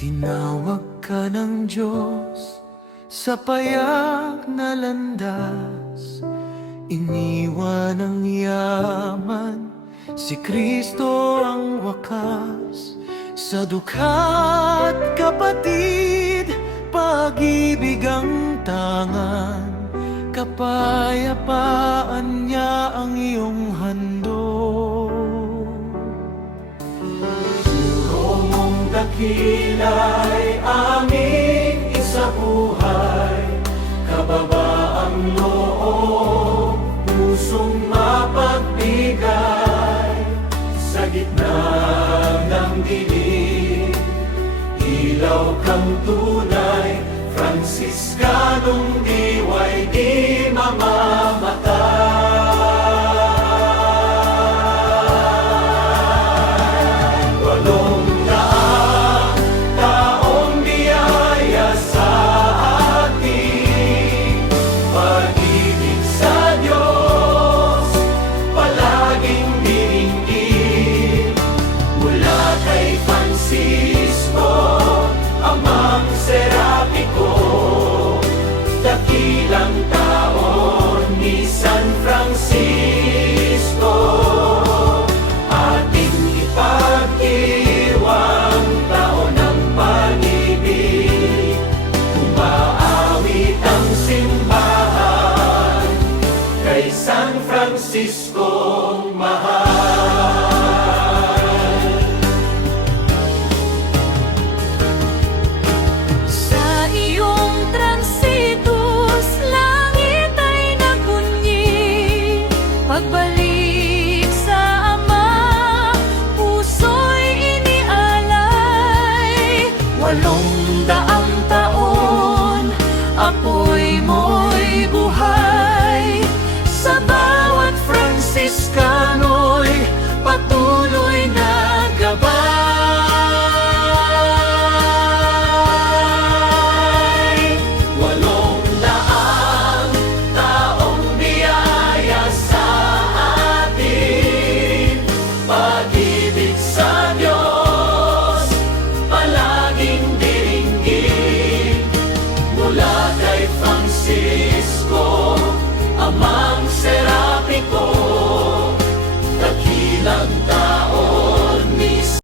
Tinawag ka ng Diyos sa payak na landas. Iniwan ang yaman, si Kristo ang wakas. Sa duka't kapatid, pag-ibig ang tangan. Kapayapaan niya ang iyong handog. Puro mong dakila'y aming isabuhay. Kababaang loob, pusong mapagbigay. Sa gitna ng dilim, ilaw kang tunay. Fransiskanong diway di mamamatay. 800 taong biyaya sa ating pag-ibig sa Diyos, palaging diringgin mula kay Francis.